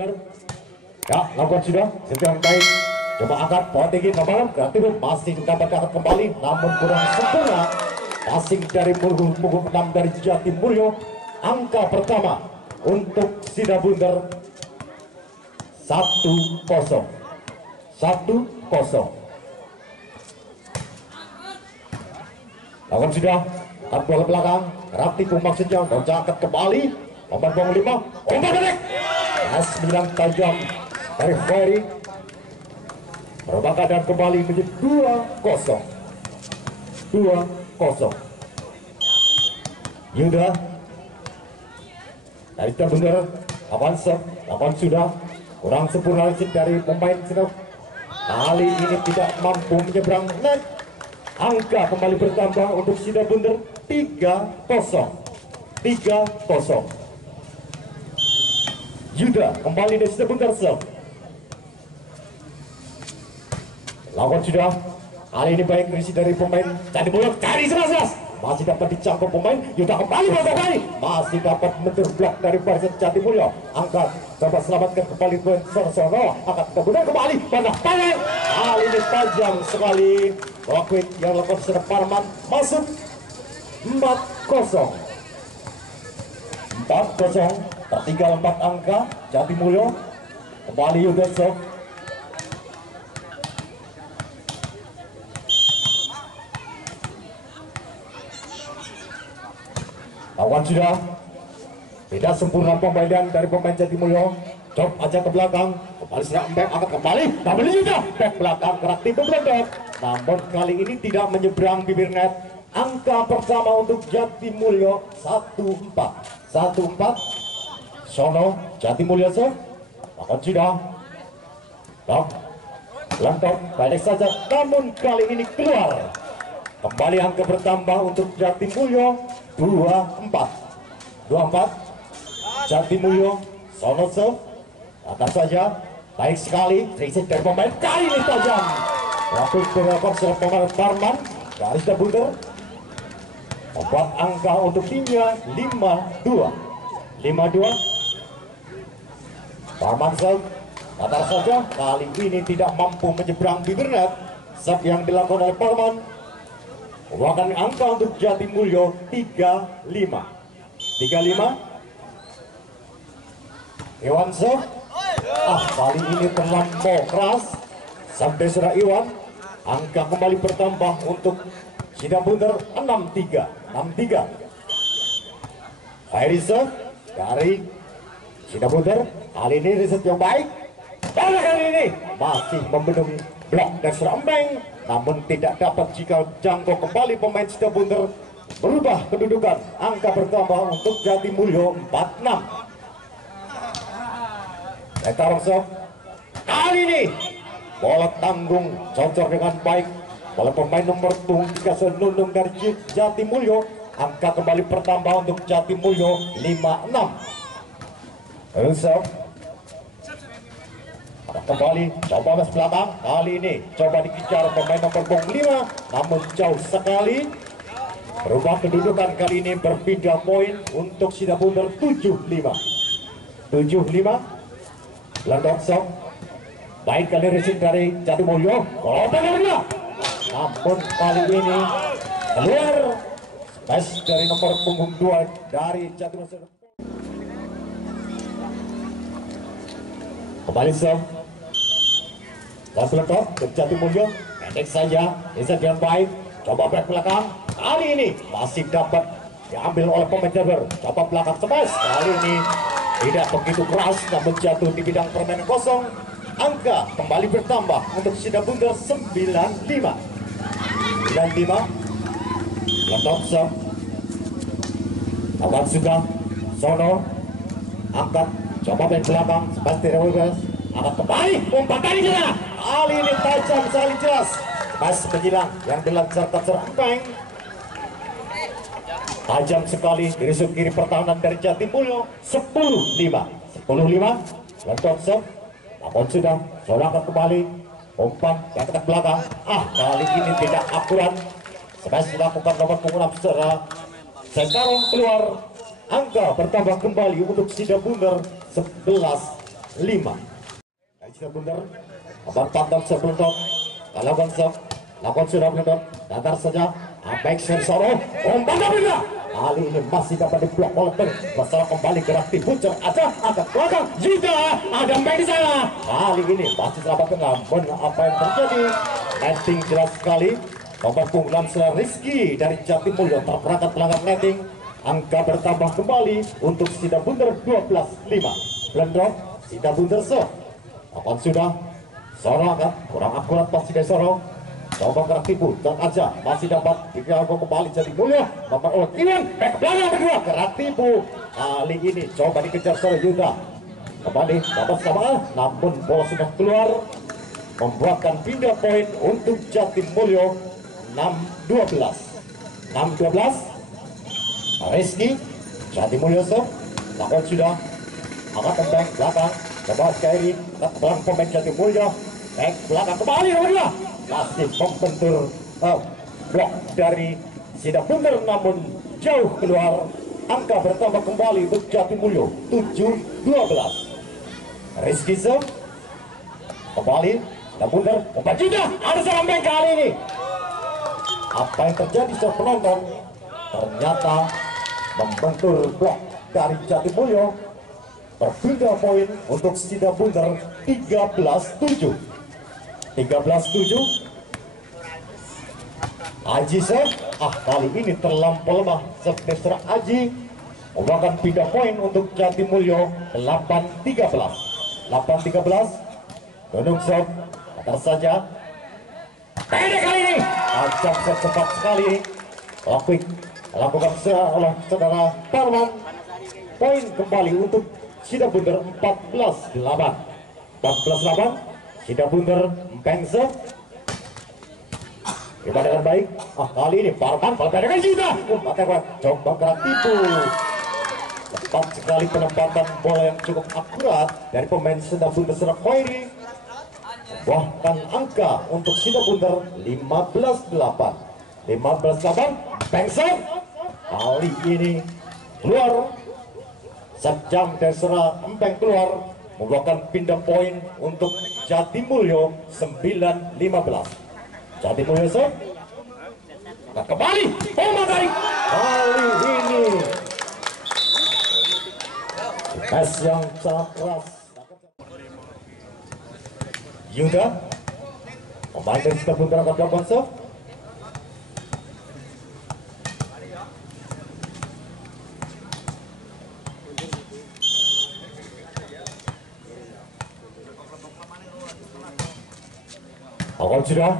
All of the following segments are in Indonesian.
Bunder. Ya, lakukan sudah, sedang baik. Coba angkat, pohon tinggi kemarin, kreatif masih dapat angkat kembali, namun kurang sempurna. Passing dari punggung 6 dari Jatimulyo. Angka pertama untuk Sida Bunder 1-0. 1-0. Lawan sudah, angkat bola belakang, kreatif maksudnya, dan angkat kembali. Nomor 5, umpan balik. 9 tajam dari Ferry. Merubah keadaan kembali menjadi 2-0. 2-0. Yuda dari Bunder, lawan sudah kurang sempurna dari pemain Sida. Kali ini tidak mampu menyeberang net. Angka kembali bertambah untuk Sida Bunder 3-0. 3-0. Yuda kembali dari Sida Bunder. Lawan sudah, kali ini baik berisi dari pemain Jatimulyo, cari seras, masih dapat dicangkuk pemain. Yuda kembali kembali, masih dapat menterblok dari barisan Jatimulyo. Angkat, coba selamatkan kembali pemain Sorsono, angkat kemudian kembali banyak tangan. Kali ini tajam sekali. Rocket yang lakukan secara Parman masuk 4-0. 4-0, tertinggal 4 angka. Jatimulyo kembali Yuda Sok. Lawan sudah, tidak sempurna pembaikan dari pemain Jatimulyo. Cop aja ke belakang, kembali serang back, angkat kembali, namun juga back belakang kreatif berbentuk. Namun kali ini tidak menyeberang bibir net. Angka pertama untuk Jatimulyo 1-4. 1-4. Sono Jatimulyo so. Lawan sudah, Lantok balik saja, namun kali ini keluar. Kembali angka bertambah untuk Jatimulyo 2-4. 2-4. Jatimulyo Sono so. Atas saja, baik sekali, reset dari pemain, kali ini tajam. Waktu berlakukan seorang pemain Parman, garis Sida Bunder. Membuat angka untuk timnya 5-2. 5-2. Parman serve, atas saja, kali ini tidak mampu menyeberang bibir net. Serve yang dilakukan oleh Parman. Membuatkan angka untuk Jatimulyo 3-5. 3-5. Iwan serve. Kali ini terlampau keras sampai surah Iwan. Angka kembali bertambah untuk Sida Bunder 6-3. 6-3. Harrison dari Sida Bunder, kali ini riset yang baik. Pada kali ini masih membendung blok dan serambeng, namun tidak dapat jika jangkau kembali pemain Sida Bunder. Berubah kedudukan, angka bertambah untuk Jatimulyo 4-6. Etarosok, kali ini bola tanggung cocok dengan baik oleh pemain nomor 3 Nunung dari Jatimulyo. Angka kembali bertambah untuk Jatimulyo 5-6. Etarosok kembali coba mas belakang, kali ini coba dikejar pemain nomor 5, namun jauh sekali. Berubah kedudukan, kali ini berpindah poin untuk Sida Bunder 7-5. 7-5. Landok Sok, baik kali resin dari Jatimulyo, namun kali ini keluar smash dari nomor punggung 2 dari Jatimulyo. Kembali Sok, dan Landok ke Jatimulyo, pendek saja, bisa dengan baik, coba back belakang, kali ini masih dapat diambil oleh pemain Jabar, coba belakang smash, kali ini tidak begitu keras, namun jatuh di bidang permainan kosong. Angka kembali bertambah untuk Sida Bunder 9-5. 9-5. Lantoksa. Lawan sudah. Sono. Angkat. Coba main belakang. Seperti Rewes. Angkat kembali. Umpan tadi jelas. Kali ini tajam sekali jelas. Mas menyilang yang dilancarkan serempeng. Tajam sekali dari sudut kiri pertahanan dari Jatimulyo. 10-5. 10-5. Lantoksa. Namun sudah, angkat kembali, umpan yang ke belakang. Kali ini tidak akurat. Smash dilakukan nomor punggung 6 secara sekarang keluar. Angka bertambah kembali untuk Sida Bunder 11-5. 5. Sudah benar, abang pandang sebelum lakukan sudah benar, datar saja, baik Sensoro, umpan benar. Kali ini masih dapat diblok oleh Peng. Masalah kembali gerak dipuncak aja agak belakang. Juga ada Peng di sana. Kali ini masih selamat namun apa yang terjadi? Netting jelas sekali. Nomor punggungan setelah Rizky dari Jatimulyo terperangkap pelanggar netting. Angka bertambah kembali untuk Sida Bunder 12-5. Blendrop Sida Bunder Kapan sudah Soro kan kurang akurat pasti dari Soro. Coba gerak tipu dan aja masih dapat diganggu kembali Jatimulyo. Nomor oleh Iwan back belakang kedua gerak tipu. Kali ini coba dikejar Soro Yuda. Kembali dapat sama namun bola sudah keluar membuatkan pindah poin untuk Jatimulyo 6-12. Rizky Jatimulyo lakukan sudah angkat tembak belakang coba sekali belakang pemain Jatimulyo back belakang kembali nomor 2 masih membentur blok dari Sida Bunder namun jauh keluar. Angka bertambah kembali untuk Jatimulyo 7-12. Rizky kembali Sida Bunder umpan juga ada serangan kali ini. Apa yang terjadi saat penonton ternyata membentur blok dari Jatimulyo. Berpindah poin untuk Sida Bunder 13-7. Aji kali ini terlampau lemah Sebentar Aji membuahkan pindah poin untuk Jatimulyo 8-13. Gunung Sob atas saja pendek kali ini ajak cepat sekali lakukan oleh saudara Parman. Poin kembali untuk Sida Bunder 14-8. Sida Bunder Pengse kita dengan baik. Kali ini Parman dengan Sida coba gerak tipu. Tepat sekali penempatan bola yang cukup akurat dari pemain Sida Bunder Serakoiri. Bahkan angka untuk Sida Bunder 15-8. Pengse kali ini keluar sejam Desra Empeng keluar membuahkan pindah poin untuk Jatimulyo 9-15. Jatimulyo kembali tarik kali ini tes yang sangat keras. Yuda pemain dari Sida Bunder akan melakukan serve. Awal sudah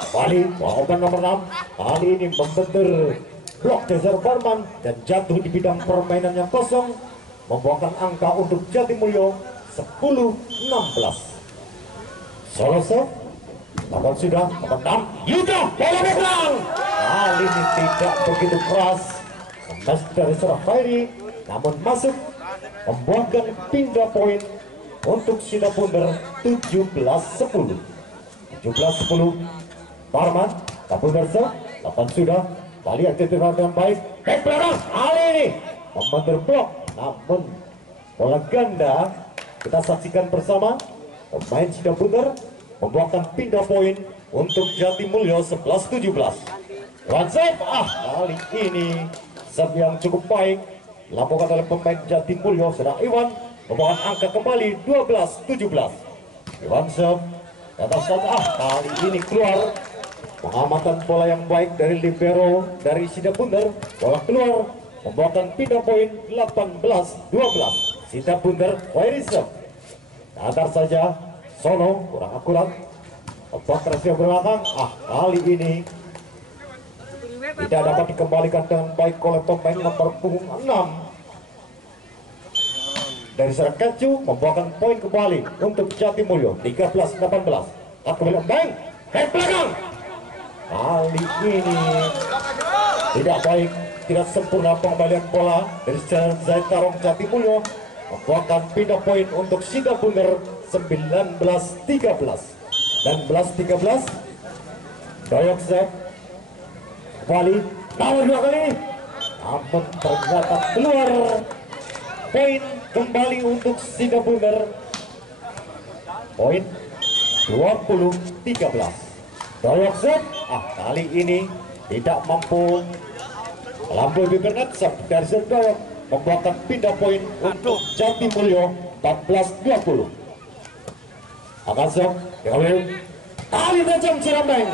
kembali melakukan nomor 6 kali ini membentur blok Desar Parman dan jatuh di bidang permainan yang kosong membuahkan angka untuk Jatimulyo 10-16. Soloso awal sudah nomor 6 Yuda bola belakang kali ini tidak begitu keras dari Serafairi namun masuk membuahkan pindah poin untuk Sida Bunder 17-10. Parman Bunder 8 sudah kali aktif dengan baik back belakang kali ini membentur blok namun bola ganda kita saksikan bersama pemain Sida Bunder membuahkan pindah poin untuk Jatimulyo 11-17. One save kali ini save yang cukup baik dilakukan oleh pemain Jatimulyo sedang Iwan membuahkan angka kembali 12-17. Iwan save atas kali ini keluar pengamatan bola yang baik dari libero dari Sida Bunder. Bola keluar membuahkan pindah poin 18-12. Sida Bunder Wairisem datar saja Sono kurang akurat obat rahasia belakang kali ini tidak dapat dikembalikan dengan baik oleh pemain nomor punggung 6 dari Serakacu membuahkan poin kembali untuk Jatimulyo 13-18. Kembali Bang back belakang kali ini tidak baik, tidak sempurna pengembalian bola dari Zaitarong Jatimulyo membuahkan pindah poin untuk Sida Bunder 19-13. 19-13 Doyok Zek kembali nomor 2 kali namun ternyata keluar poin kembali untuk Sidabunder. Poin 20-13. Doyok set, kali ini tidak mampu melampaui bibirnet dari Doyok, membuatkan pindah poin untuk Jatimulyo 14-20. Akan sok, kali tajam Cirambeng.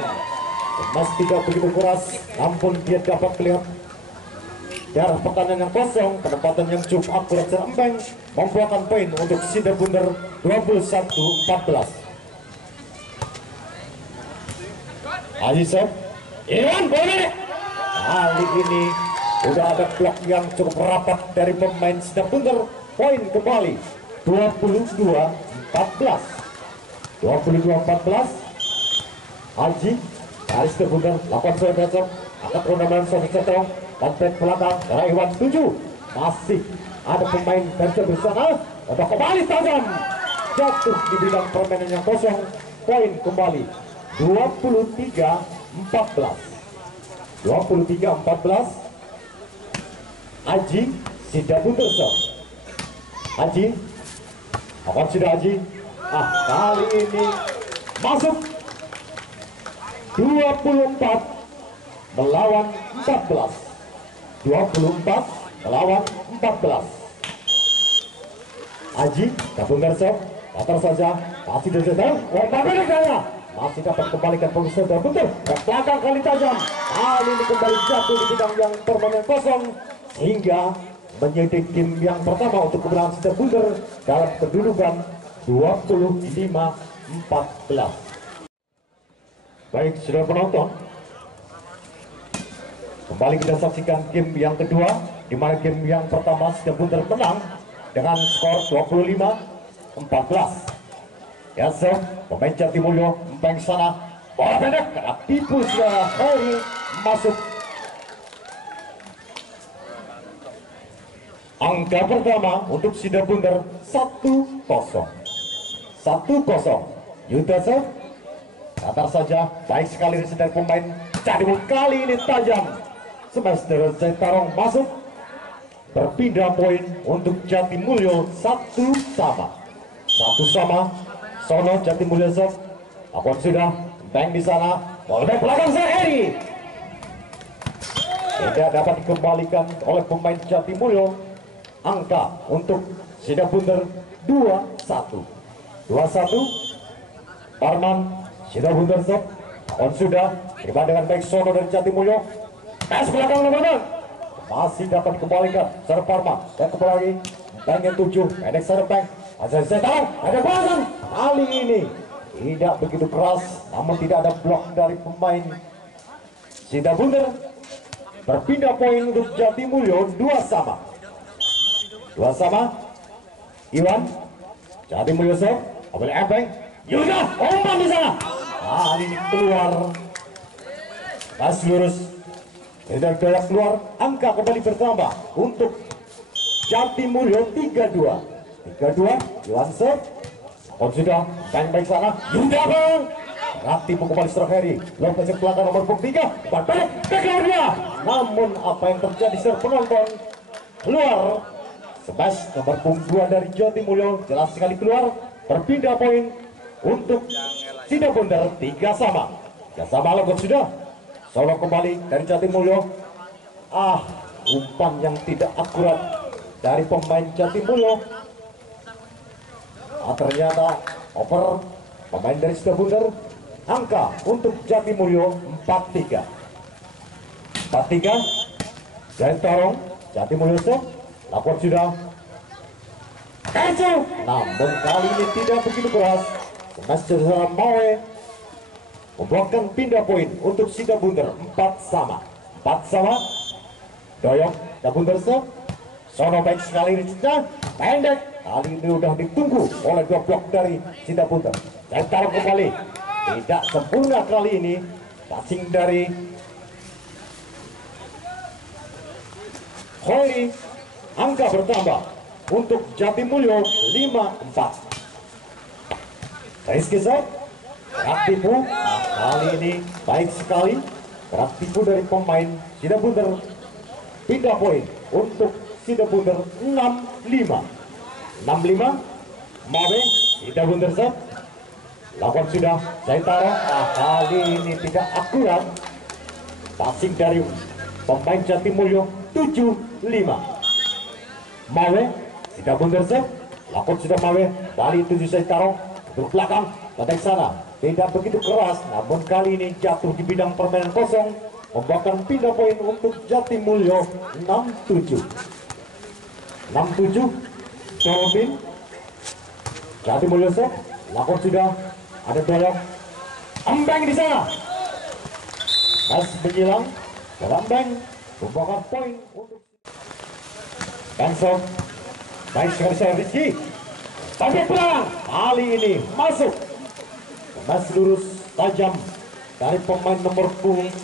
Mas tidak begitu keras, namun dia dapat melihat darah pertahanan yang kosong, penempatan yang cukup akurat Cirambeng, membuahkan poin untuk Sidabunder 21-14. Azizov, Iwan boleh. Kali ini udah ada blok yang cukup rapat dari pemain Sidabunder. Poin kembali 22-14. 22-14. Haji dari Sidabunder lakukan serve besok akan turnamen serve setong konflik belakang dari Iwan 7. Masih ada pemain dari sebelah sana untuk kembali tajam jatuh di bidang permainan yang kosong. Poin kembali 23-14. 23-14. Haji Sidabunder serve. Haji akan sudah Haji. Kali ini masuk 24 melawan 14. 24 melawan 14. Haji Sidabunder serve. Atar saja masih dijegal. Masih dapat kembalikan pengusir Sidabunder ke belakang kali tajam. Kali ini kembali jatuh di bidang yang permainan kosong hingga menjadi tim yang pertama untuk kemenangan Sidabunder dalam kedudukan 25-14. Baik, sudah penonton, kembali kita saksikan game yang kedua, di mana game yang pertama Sidabunder menang dengan skor 25-14. Ya, pemain Jatimulyo empeng sana, bola pendek, tipu sudah Heri masuk. Angka pertama untuk Sidabunder 1-0. 1-0. Yuda serve. Atar saja, baik sekali dari pemain Jatimulyo. Kali ini tajam. Semester Zetarong masuk. Berpindah poin untuk Jatimulyo 1-1. Sono Jatimulyo serve. Akun sudah, bank di sana. Oleh belakang Zaheri. Tidak dapat dikembalikan oleh pemain Jatimulyo. Angka untuk Sidabunder 2-1. 2-1. Parman Sidabunder serve. Akun sudah, terima dengan baik Sono dari Jatimulyo. Tes belakang lebaran. Masih dapat dikembalikan serve Parman. Dan kembali lagi. Bank yang 7. Pendek serve bank. Azal Zetang, ada balasan. Kali ini tidak begitu keras, namun tidak ada blok dari pemain Sidabunder. Berpindah poin untuk Jatimulyo 2-2. Iwan Jatimulyo serve, ambil Ebeng. Yuda, umpan di sana. Kali ini keluar. Pas lurus. Tidak doyak keluar. Angka kembali bertambah untuk Jatimulyo 3-2. 3-2, Iwan serve. Sudah, baik sana. Yuda bang. Tipu kembali Heri. Lompat ke belakang nomor 3. Balik ke dia. Namun apa yang terjadi serve penonton keluar. Sebas nomor 2 dari Jatimulyo jelas sekali keluar. Berpindah poin untuk Sidabunder 3-3. Lompat sudah. Solo kembali dari Jatimulyo. Umpan yang tidak akurat dari pemain Jatimulyo. Ternyata over pemain dari Sidabunder. Angka untuk Jatimulyo 4-3. 4-3. Zentarong Jatimulyo serve. Lapor sudah. Namun kali ini tidak begitu keras. Semester Mawe membuatkan pindah poin untuk Sidabunder 4-4. Doyok Sidabunder serve. Sono baik sekali reachnya pendek. Kali ini sudah ditunggu oleh 2 blok dari Sidabunder. Zentarong kembali. Tidak sempurna kali ini. Passing dari Hori. Angka bertambah untuk Jatimulyo 5-4. Rizky serve. Tipu. Kali ini baik sekali. Tipu dari pemain Sidabunder. Pindah poin untuk Sidabunder 6-5. 65 Mawe tidak Bunderset. Lawan sudah Zaitaro. Kali ini tidak akurat. Passing dari pemain Jatimulyo 75 Mawe tidak Bunderset. Lawan sudah Mawe balik tuju Zaitaro untuk belakang ke sana. Tidak begitu keras, namun kali ini jatuh di bidang permainan kosong, membuahkan pindah poin untuk Jatimulyo 67 Dolphin. Jatimulyo set, lakon sudah ada dorong Ambeng di sana. Mas menyilang dan Ambeng membuahkan poin untuk Bangso. Baik sekali saya Rizky. Tapi pulang kali ini masuk. Mas lurus tajam dari pemain nomor 3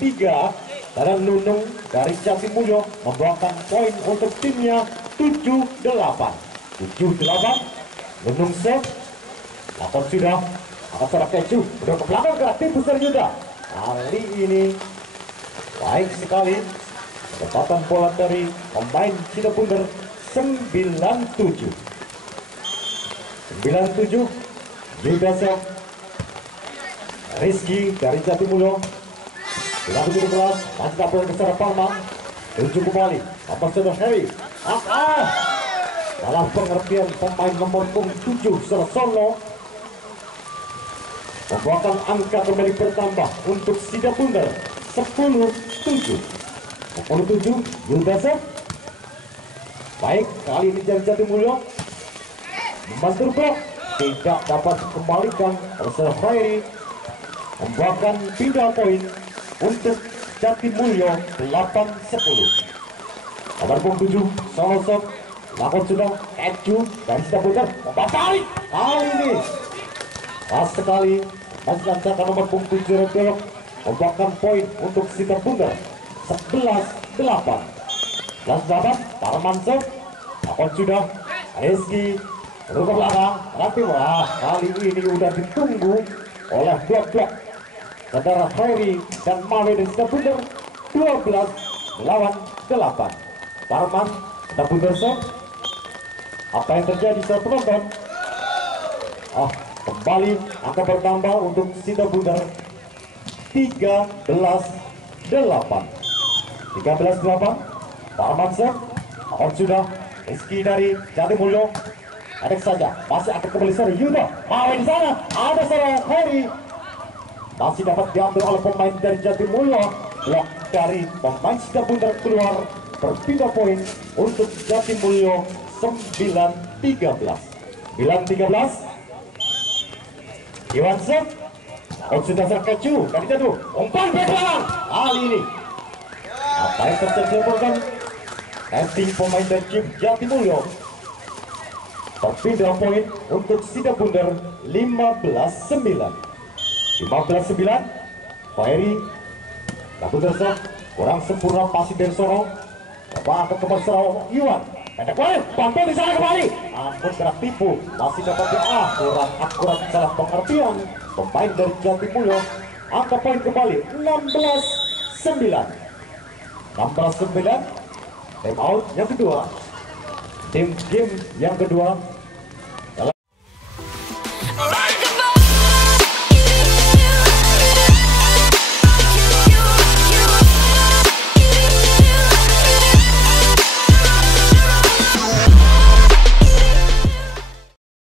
dan Nunung dari Jatimulyo membuahkan poin untuk timnya 78 Nunung set. Lakon sudah akan serap keju udah ke belakang ke tim besar Yuda. Kali ini baik sekali kecepatan bola dari pemain Cilebunder 97 Yuda set. Rizky dari Jatimulyo tidak begitu keras, masih tak boleh besar Palma tuju kembali apa sudah Harry dalam pengertian pemain nomor 7 Sersono membuahkan angka kembali bertambah untuk Cilebunder 10-7 Yuda. Baik kali ini dari Jatimulyo membantu blok tidak dapat dikembalikan oleh Khairi, membuahkan pindah poin untuk Jatimulyo 8-10. Nomor 7 Solosok lakon sudah Eju dari Cilebunder membatali kali ini pas sekali masih lancarkan nomor 7 Redolok membuahkan poin untuk Cilebunder 11-8. Parmansyah lakon sudah Rizky lalu ke belakang tapi kali ini udah ditunggu oleh blok-blok saudara Khairi dan Mawe dan Cilebunder 12-8. Parman Cilebunder set. Apa yang terjadi saat penonton? Kembali angka bertambah untuk Cilebunder 13-8. Parman set. Sudah Rizky dari Jatimulyo ada saja masih akan kembali seri Yuda. Mawe di sana ada seorang Khairi masih dapat diambil oleh pemain dari Jatimulyo. Blok dari pemain Cilebunder keluar berpindah poin untuk Jatimulyo 9-13. Iwan Sep sudah terkeju dari jatuh umpan belakang kali ini apa yang terjadi bukan ending pemain dari Jatimulyo berpindah poin untuk Cilebunder 15-9. Khairi Jatimulyo kurang sempurna pasti dari Sorong. Apa kembali Sorong Iwan pendek balik bantu di sana kembali. Ampun gerak tipu masih dapat kurang akurat salah pengertian pemain dari Jatimulyo. Angka poin kembali 16-9. Time out yang kedua. Tim game yang kedua